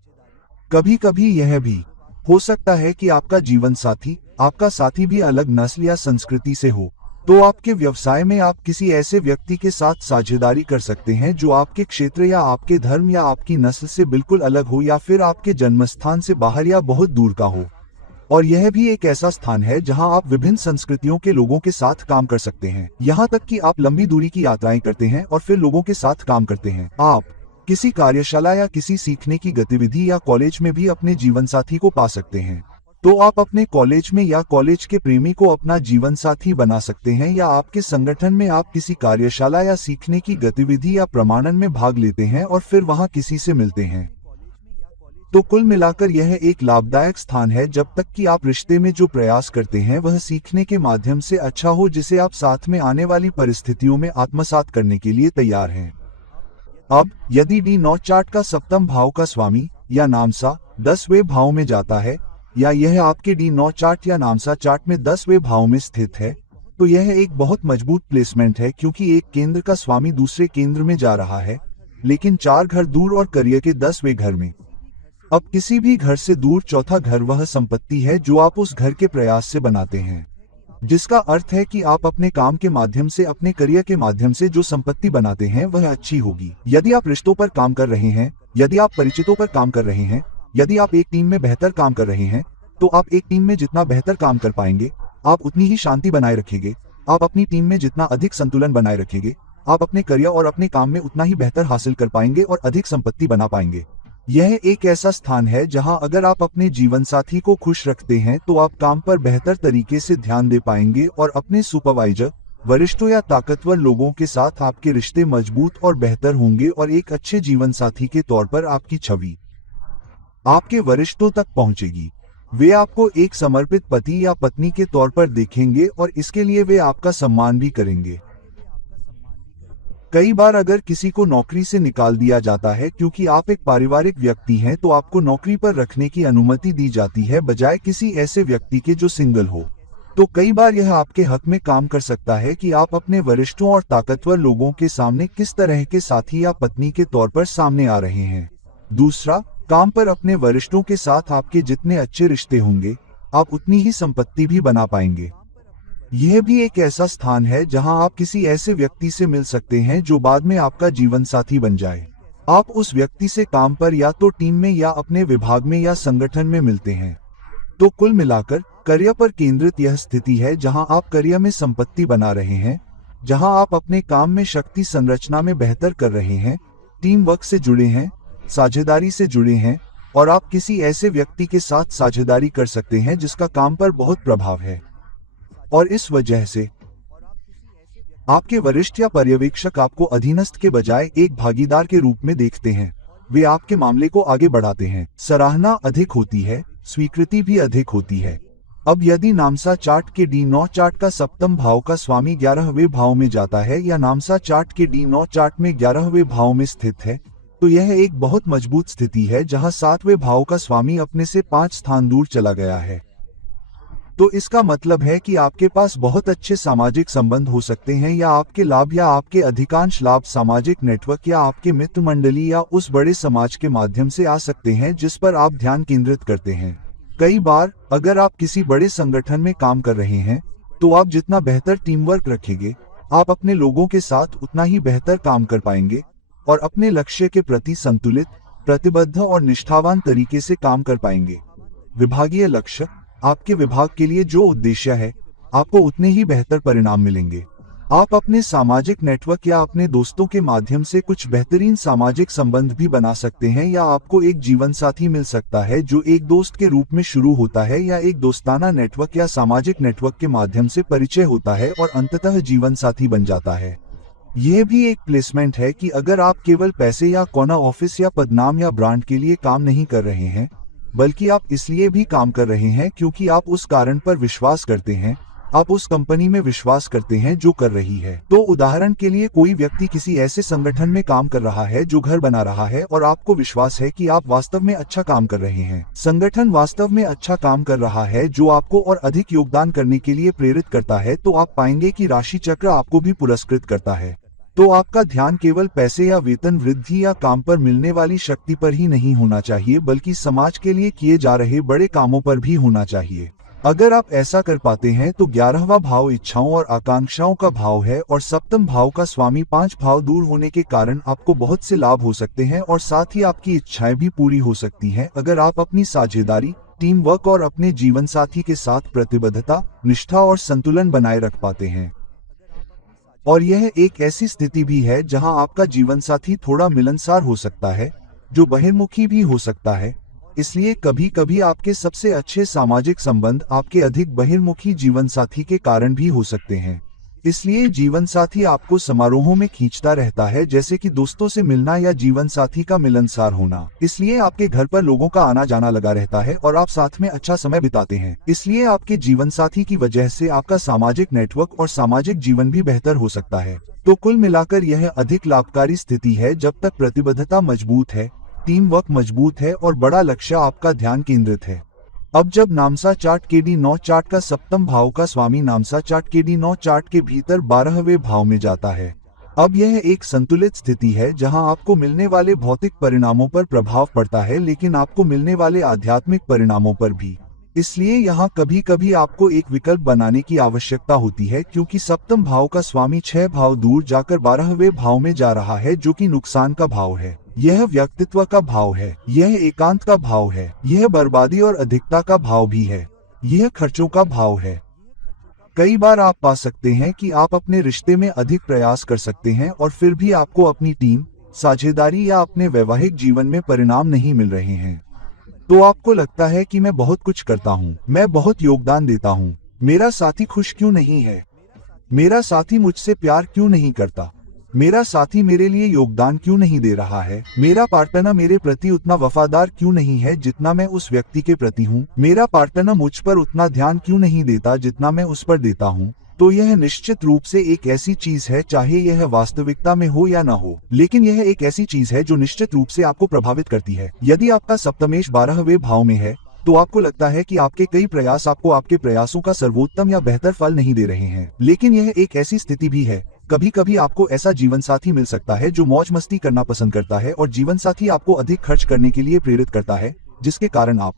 कभी कभी यह भी हो सकता है कि आपका जीवन साथी, आपका साथी भी अलग नस्ल या संस्कृति से हो, तो आपके व्यवसाय में आप किसी ऐसे व्यक्ति के साथ साझेदारी कर सकते हैं जो आपके क्षेत्र या आपके धर्म या आपकी नस्ल से बिल्कुल अलग हो, या फिर आपके जन्मस्थान से बाहर या बहुत दूर का हो। और यह भी एक ऐसा स्थान है जहां आप विभिन्न संस्कृतियों के लोगों के साथ काम कर सकते हैं, यहां तक कि आप लंबी दूरी की यात्राएं करते हैं और फिर लोगों के साथ काम करते हैं। आप किसी कार्यशाला या किसी सीखने की गतिविधि या कॉलेज में भी अपने जीवन साथी को पा सकते हैं। तो आप अपने कॉलेज में या कॉलेज के प्रेमी को अपना जीवन साथी बना सकते हैं, या आपके संगठन में आप किसी कार्यशाला या सीखने की गतिविधि या प्रमाणन में भाग लेते हैं और फिर वहां किसी से मिलते हैं। तो कुल मिलाकर यह एक लाभदायक स्थान है जब तक कि आप रिश्ते में जो प्रयास करते हैं वह सीखने के माध्यम से अच्छा हो, जिसे आप साथ में आने वाली परिस्थितियों में आत्मसात करने के लिए तैयार हैं। अब यदि D9 चार्ट का सप्तम भाव का स्वामी या नामसा 10वें भाव में जाता है, या यह आपके D9 चार्ट या नामसा चार्ट में 10वें भाव में स्थित है, तो यह एक बहुत मजबूत प्लेसमेंट है, क्योंकि एक केंद्र का स्वामी दूसरे केंद्र में जा रहा है, लेकिन 4 घर दूर और करियर के 10वें घर में। अब किसी भी घर से दूर चौथा घर वह संपत्ति है जो आप उस घर के प्रयास से बनाते हैं, जिसका अर्थ है कि आप अपने काम के माध्यम से, अपने करियर के माध्यम से जो संपत्ति बनाते हैं वह अच्छी होगी। यदि आप रिश्तों पर काम कर रहे हैं, यदि आप परिचितों पर काम कर रहे हैं, यदि आप एक टीम में बेहतर काम कर रहे हैं, तो आप एक टीम में जितना बेहतर काम कर पाएंगे, आप उतनी ही शांति बनाए रखेंगे। आप अपनी टीम में जितना अधिक संतुलन बनाए रखेंगे, आप अपने करियर और अपने काम में उतना ही बेहतर हासिल कर पाएंगे और अधिक संपत्ति बना पाएंगे। यह एक ऐसा स्थान है जहां अगर आप अपने जीवन साथी को खुश रखते हैं तो आप काम पर बेहतर तरीके से ध्यान दे पाएंगे और अपने सुपरवाइजर, वरिष्ठों या ताकतवर लोगों के साथ आपके रिश्ते मजबूत और बेहतर होंगे, और एक अच्छे जीवन साथी के तौर पर आपकी छवि आपके वरिष्ठों तक पहुंचेगी। वे आपको एक समर्पित पति या पत्नी के तौर पर देखेंगे और इसके लिए वे आपका सम्मान भी करेंगे। कई बार अगर किसी को नौकरी से निकाल दिया जाता है क्योंकि आप एक पारिवारिक व्यक्ति हैं, तो आपको नौकरी पर रखने की अनुमति दी जाती है बजाय किसी ऐसे व्यक्ति के जो सिंगल हो। तो कई बार यह आपके हक में काम कर सकता है कि आप अपने वरिष्ठों और ताकतवर लोगों के सामने किस तरह के साथी या पत्नी के तौर पर सामने आ रहे हैं। दूसरा, काम पर अपने वरिष्ठों के साथ आपके जितने अच्छे रिश्ते होंगे, आप उतनी ही संपत्ति भी बना पाएंगे। यह भी एक ऐसा स्थान है जहां आप किसी ऐसे व्यक्ति से मिल सकते हैं जो बाद में आपका जीवन साथी बन जाए। आप उस व्यक्ति से काम पर या तो टीम में या अपने विभाग में या संगठन में मिलते हैं। तो कुल मिलाकर करियर पर केंद्रित यह स्थिति है जहां आप करियर में संपत्ति बना रहे हैं, जहां आप अपने काम में शक्ति संरचना में बेहतर कर रहे हैं, टीम वर्क से जुड़े हैं, साझेदारी से जुड़े हैं, और आप किसी ऐसे व्यक्ति के साथ साझेदारी कर सकते हैं जिसका काम पर बहुत प्रभाव है। और इस वजह से आपके वरिष्ठ या पर्यवेक्षक आपको अधीनस्थ के बजाय एक भागीदार के रूप में देखते हैं। वे आपके मामले को आगे बढ़ाते हैं, सराहना अधिक होती है, स्वीकृति भी अधिक होती है। अब यदि नामसा चार्ट के D9 चार्ट का सप्तम भाव का स्वामी 11वें भाव में जाता है या नामसा चार्ट के D9 चार्ट में 11वें भाव में स्थित है, तो यह एक बहुत मजबूत स्थिति है जहां 7वें भाव का स्वामी अपने से 5 स्थान दूर चला गया है। तो इसका मतलब है कि आपके पास बहुत अच्छे सामाजिक संबंध हो सकते हैं, या आपके लाभ या आपके अधिकांश लाभ सामाजिक नेटवर्क या आपके मित्र मंडली या उस बड़े समाज के माध्यम से आ सकते हैं जिस पर आप ध्यान केंद्रित करते हैं। कई बार अगर आप किसी बड़े संगठन में काम कर रहे हैं तो आप जितना बेहतर टीम वर्क रखेंगे, आप अपने लोगों के साथ उतना ही बेहतर काम कर पाएंगे और अपने लक्ष्य के प्रति संतुलित, प्रतिबद्ध और निष्ठावान तरीके से काम कर पाएंगे। विभागीय लक्ष्य, आपके विभाग के लिए जो उद्देश्य है, आपको उतने ही बेहतर परिणाम मिलेंगे। आप अपने सामाजिक नेटवर्क या अपने दोस्तों के माध्यम से कुछ बेहतरीन सामाजिक संबंध भी बना सकते हैं, या आपको एक जीवन साथी मिल सकता है जो एक दोस्त के रूप में शुरू होता है या एक दोस्ताना नेटवर्क या सामाजिक नेटवर्क के माध्यम से परिचय होता है और अंततः जीवन साथी बन जाता है। यह भी एक प्लेसमेंट है कि अगर आप केवल पैसे या कोना ऑफिस या पदनाम या ब्रांड के लिए काम नहीं कर रहे हैं, बल्कि आप इसलिए भी काम कर रहे हैं क्योंकि आप उस कारण पर विश्वास करते हैं, आप उस कंपनी में विश्वास करते हैं जो कर रही है। तो उदाहरण के लिए कोई व्यक्ति किसी ऐसे संगठन में काम कर रहा है जो घर बना रहा है और आपको विश्वास है कि आप वास्तव में अच्छा काम कर रहे हैं। संगठन वास्तव में अच्छा काम कर रहा है जो आपको और अधिक योगदान करने के लिए प्रेरित करता है, तो आप पाएंगे कि राशि चक्र आपको भी पुरस्कृत करता है। तो आपका ध्यान केवल पैसे या वेतन वृद्धि या काम पर मिलने वाली शक्ति पर ही नहीं होना चाहिए, बल्कि समाज के लिए किए जा रहे बड़े कामों पर भी होना चाहिए। अगर आप ऐसा कर पाते हैं तो 11वां भाव इच्छाओं और आकांक्षाओं का भाव है और सप्तम भाव का स्वामी 5 भाव दूर होने के कारण आपको बहुत से लाभ हो सकते हैं और साथ ही आपकी इच्छाएं भी पूरी हो सकती हैं अगर आप अपनी साझेदारी, टीम वर्क और अपने जीवन साथी के साथ प्रतिबद्धता, निष्ठा और संतुलन बनाए रख पाते हैं। और यह एक ऐसी स्थिति भी है जहां आपका जीवन साथी थोड़ा मिलनसार हो सकता है, जो बहिर्मुखी भी हो सकता है। इसलिए कभी कभी आपके सबसे अच्छे सामाजिक संबंध आपके अधिक बहिर्मुखी जीवन साथी के कारण भी हो सकते हैं। इसलिए जीवन साथी आपको समारोहों में खींचता रहता है, जैसे कि दोस्तों से मिलना या जीवन साथी का मिलनसार होना। इसलिए आपके घर पर लोगों का आना जाना लगा रहता है और आप साथ में अच्छा समय बिताते हैं। इसलिए आपके जीवन साथी की वजह से आपका सामाजिक नेटवर्क और सामाजिक जीवन भी बेहतर हो सकता है। तो कुल मिलाकर यह अधिक लाभकारी स्थिति है जब तक प्रतिबद्धता मजबूत है, टीम वर्क मजबूत है और बड़ा लक्ष्य आपका ध्यान केंद्रित है। अब जब नामसा चार्ट KD9 चार्ट का सप्तम भाव का स्वामी नामसा चार्ट KD9 चार्ट के भीतर 12वें भाव में जाता है, अब यह एक संतुलित स्थिति है जहां आपको मिलने वाले भौतिक परिणामों पर प्रभाव पड़ता है, लेकिन आपको मिलने वाले आध्यात्मिक परिणामों पर भी। इसलिए यहाँ कभी कभी आपको एक विकल्प बनाने की आवश्यकता होती है, क्योंकि सप्तम भाव का स्वामी 6 भाव दूर जाकर 12वें भाव में जा रहा है, जो कि नुकसान का भाव है। यह व्यक्तित्व का भाव है, यह एकांत का भाव है, यह बर्बादी और अधिकता का भाव भी है, यह खर्चों का भाव है। कई बार आप पा सकते हैं कि आप अपने रिश्ते में अधिक प्रयास कर सकते हैं और फिर भी आपको अपनी टीम, साझेदारी या अपने वैवाहिक जीवन में परिणाम नहीं मिल रहे हैं। तो आपको लगता है कि मैं बहुत कुछ करता हूँ, मैं बहुत योगदान देता हूँ, मेरा साथी खुश क्यों नहीं है, मेरा साथी मुझसे प्यार क्यों नहीं करता, मेरा साथी मेरे लिए योगदान क्यों नहीं दे रहा है, मेरा पार्टनर मेरे प्रति उतना वफादार क्यों नहीं है जितना मैं उस व्यक्ति के प्रति हूँ, मेरा पार्टनर मुझ पर उतना ध्यान क्यों नहीं देता जितना मैं उस पर देता हूँ। तो यह निश्चित रूप से एक ऐसी चीज है, चाहे यह वास्तविकता में हो या ना हो, लेकिन यह एक ऐसी चीज है जो निश्चित रूप से आपको प्रभावित करती है। यदि आपका सप्तमेश 12वें भाव में है तो आपको लगता है कि आपके कई प्रयास आपको आपके प्रयासों का सर्वोत्तम या बेहतर फल नहीं दे रहे हैं। लेकिन यह एक ऐसी स्थिति भी है, कभी कभी आपको ऐसा जीवन साथी मिल सकता है जो मौज मस्ती करना पसंद करता है और जीवन साथी आपको अधिक खर्च करने के लिए प्रेरित करता है, जिसके कारण आप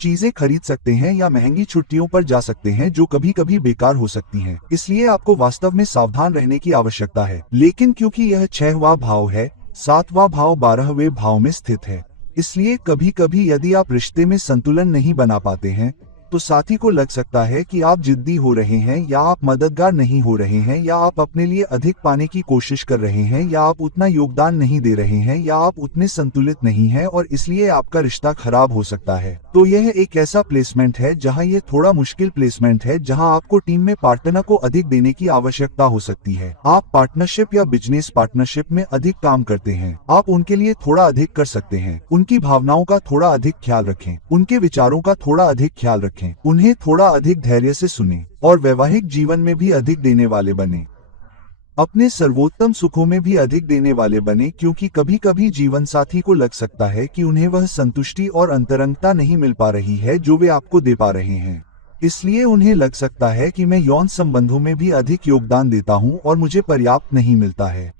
चीजें खरीद सकते हैं या महंगी छुट्टियों पर जा सकते हैं जो कभी कभी बेकार हो सकती हैं। इसलिए आपको वास्तव में सावधान रहने की आवश्यकता है। लेकिन क्योंकि यह 6वां भाव है, 7वां भाव 12वें भाव में स्थित है, इसलिए कभी कभी यदि आप रिश्ते में संतुलन नहीं बना पाते हैं तो साथी को लग सकता है कि आप जिद्दी हो रहे हैं, या आप मददगार नहीं हो रहे हैं, या आप अपने लिए अधिक पाने की कोशिश कर रहे हैं, या आप उतना योगदान नहीं दे रहे हैं, या आप उतने संतुलित नहीं हैं और इसलिए आपका रिश्ता खराब हो सकता है। तो यह एक ऐसा प्लेसमेंट है जहां यह थोड़ा मुश्किल प्लेसमेंट है, जहां आपको टीम में पार्टनर को अधिक देने की आवश्यकता हो सकती है। आप पार्टनरशिप या बिजनेस पार्टनरशिप में अधिक काम करते हैं, आप उनके लिए थोड़ा अधिक कर सकते हैं, उनकी भावनाओं का थोड़ा अधिक ख्याल रखें, उनके विचारों का थोड़ा अधिक ख्याल रखें, उन्हें थोड़ा अधिक धैर्य से सुनें और वैवाहिक जीवन में भी अधिक देने वाले बने, अपने सर्वोत्तम सुखों में भी अधिक देने वाले बने, क्योंकि कभी कभी जीवन साथी को लग सकता है कि उन्हें वह संतुष्टि और अंतरंगता नहीं मिल पा रही है जो वे आपको दे पा रहे हैं। इसलिए उन्हें लग सकता है कि मैं यौन संबंधों में भी अधिक योगदान देता हूं और मुझे पर्याप्त नहीं मिलता है।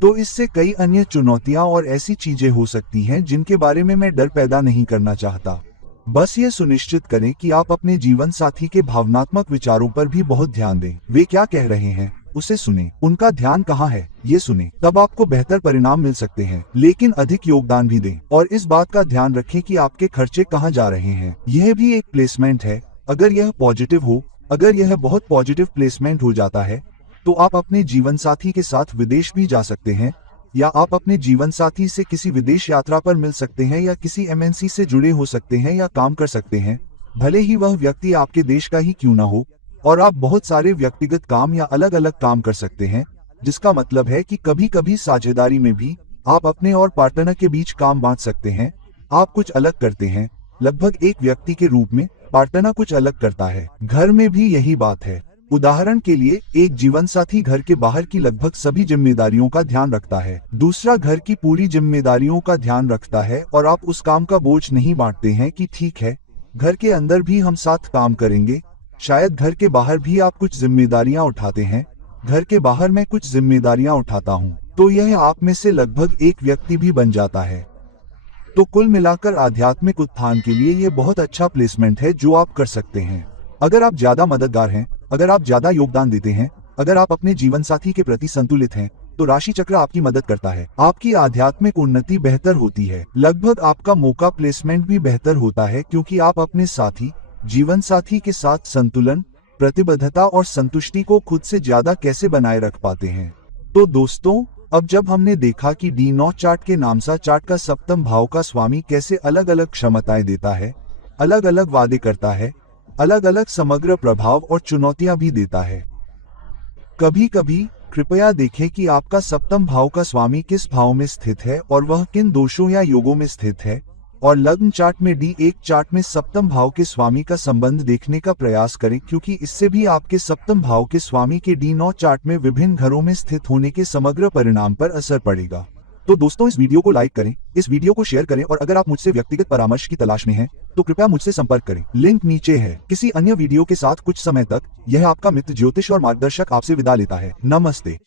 तो इससे कई अन्य चुनौतियां और ऐसी चीजें हो सकती हैं जिनके बारे में मैं डर पैदा नहीं करना चाहता। बस ये सुनिश्चित करें कि आप अपने जीवन साथी के भावनात्मक विचारों पर भी बहुत ध्यान दें। वे क्या कह रहे हैं उसे सुने, उनका ध्यान कहाँ है ये सुने, तब आपको बेहतर परिणाम मिल सकते हैं। लेकिन अधिक योगदान भी दें और इस बात का ध्यान रखें कि आपके खर्चे कहाँ जा रहे हैं। यह भी एक प्लेसमेंट है। अगर यह पॉजिटिव हो, अगर यह बहुत पॉजिटिव प्लेसमेंट हो जाता है तो आप अपने जीवन साथी के साथ विदेश भी जा सकते हैं, या आप अपने जीवन साथी से किसी विदेश यात्रा पर मिल सकते हैं, या किसी एमएनसी से जुड़े हो सकते हैं या काम कर सकते हैं, भले ही वह व्यक्ति आपके देश का ही क्यों ना हो। और आप बहुत सारे व्यक्तिगत काम या अलग अलग काम कर सकते हैं, जिसका मतलब है कि कभी कभी साझेदारी में भी आप अपने और पार्टनर के बीच काम बांट सकते हैं। आप कुछ अलग करते हैं, लगभग एक व्यक्ति के रूप में, पार्टनर कुछ अलग करता है। घर में भी यही बात है। उदाहरण के लिए, एक जीवन साथी घर के बाहर की लगभग सभी जिम्मेदारियों का ध्यान रखता है, दूसरा घर की पूरी जिम्मेदारियों का ध्यान रखता है, और आप उस काम का बोझ नहीं बांटते हैं कि ठीक है, घर के अंदर भी हम साथ काम करेंगे, शायद घर के बाहर भी आप कुछ जिम्मेदारियां उठाते हैं, घर के बाहर मैं कुछ जिम्मेदारियां उठाता हूँ, तो यह आप में से लगभग एक व्यक्ति भी बन जाता है। तो कुल मिलाकर आध्यात्मिक उत्थान के लिए ये बहुत अच्छा प्लेसमेंट है जो आप कर सकते हैं। अगर आप ज्यादा मददगार हैं, अगर आप ज्यादा योगदान देते हैं, अगर आप अपने जीवन साथी के प्रति संतुलित हैं, तो राशि चक्र आपकी मदद करता है। आपकी आध्यात्मिक उन्नति बेहतर होती है। लगभग आपका मौका प्लेसमेंट भी बेहतर होता है, क्योंकि आप अपने साथी, जीवन साथी के साथ संतुलन, प्रतिबद्धता और संतुष्टि को खुद से ज्यादा कैसे बनाए रख पाते हैं। तो दोस्तों, अब जब हमने देखा कि D9 चार्ट के नामसा चार्ट का सप्तम भाव का स्वामी कैसे अलग अलग क्षमताएं देता है, अलग अलग वादे करता है, अलग अलग समग्र प्रभाव और चुनौतियां भी देता है, कभी कभी कृपया देखें कि आपका सप्तम भाव का स्वामी किस भाव में स्थित है और वह किन दोषों या योगों में स्थित है, और लग्न चार्ट में D1 चार्ट में सप्तम भाव के स्वामी का संबंध देखने का प्रयास करें, क्योंकि इससे भी आपके सप्तम भाव के स्वामी के D9 चार्ट में विभिन्न घरों में स्थित होने के समग्र परिणाम पर असर पड़ेगा। तो दोस्तों, इस वीडियो को लाइक करें, इस वीडियो को शेयर करें, और अगर आप मुझसे व्यक्तिगत परामर्श की तलाश में हैं तो कृपया मुझसे संपर्क करें। लिंक नीचे है। किसी अन्य वीडियो के साथ कुछ समय तक यह आपका मित्र ज्योतिष और मार्गदर्शक आपसे विदा लेता है। नमस्ते।